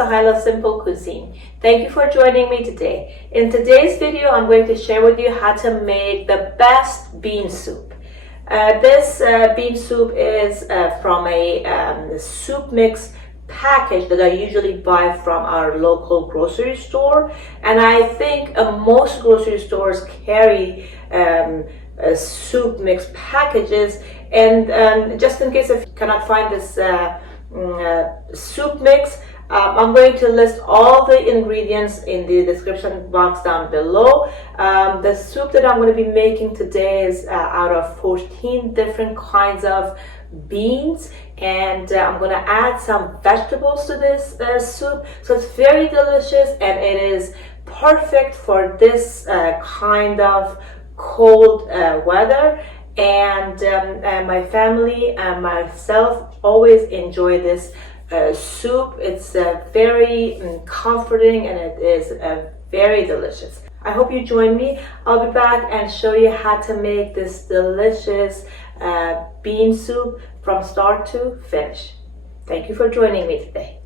Sohaila Simple Cuisine. Thank you for joining me today. In today's video, I'm going to share with you how to make the best bean soup. This bean soup is from a soup mix package that I usually buy from our local grocery store, and I think most grocery stores carry soup mix packages. And just in case if you cannot find this soup mix, I'm going to list all the ingredients in the description box down below. The soup that I'm going to be making today is out of 14 different kinds of beans, and I'm going to add some vegetables to this soup. So it's very delicious, and it is perfect for this kind of cold weather. And my family and myself always enjoy this soup. It's very comforting, and it is very delicious. I hope you join me. I'll be back and show you how to make this delicious bean soup from start to finish. Thank you for joining me today.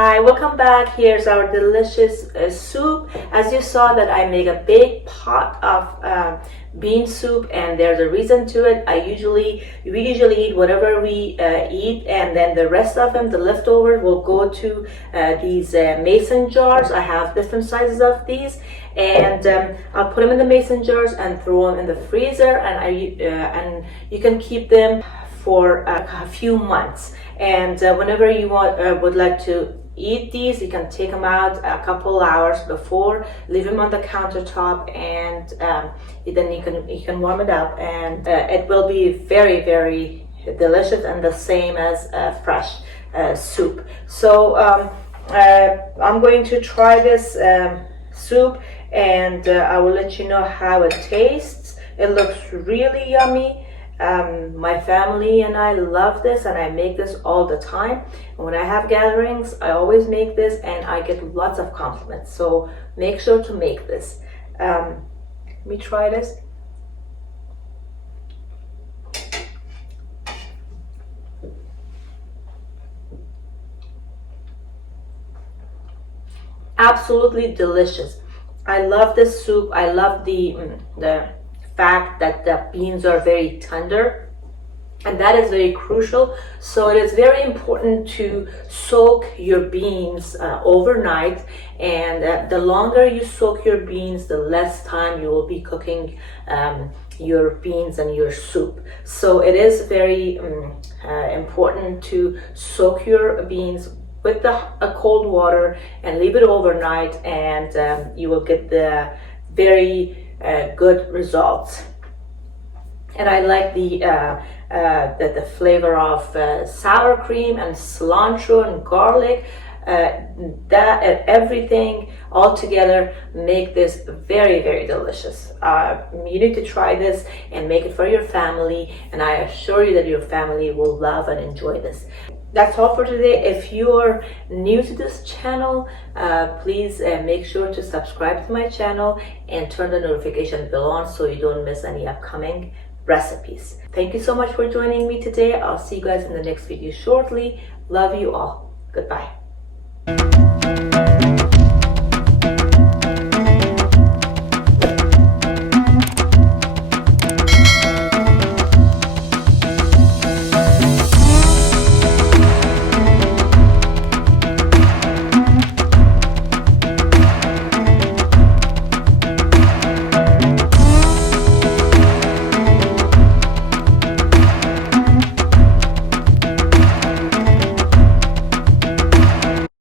Hi, welcome back. Here's our delicious soup. As you saw that I make a big pot of bean soup, and there's a reason to it. We usually eat whatever we eat, and then the rest of them, the leftovers, will go to these mason jars. I have different sizes of these, and I'll put them in the mason jars and throw them in the freezer, and you can keep them for a few months. And whenever you would like to eat these, you can take them out a couple hours before, leave them on the countertop, and then you can warm it up, and it will be very, very delicious and the same as fresh soup. So I'm going to try this soup, and I will let you know how it tastes. It looks really yummy. My family and I love this, and I make this all the time. And when I have gatherings, I always make this, and I get lots of compliments. So make sure to make this. Let me try this. Absolutely delicious. I love this soup. I love the fact that the beans are very tender, and that is very crucial. So it is very important to soak your beans overnight, and the longer you soak your beans, the less time you will be cooking your beans and your soup. So it is very important to soak your beans with a cold water and leave it overnight, and you will get the very good results. And I like the flavor of sour cream and cilantro and garlic. That everything all together make this very, very delicious. You need to try this and make it for your family, and I assure you that your family will love and enjoy this. That's all for today. If you are new to this channel, please make sure to subscribe to my channel and turn the notification bell on so you don't miss any upcoming recipes. Thank you so much for joining me today. I'll see you guys in the next video shortly. Love you all. Goodbye.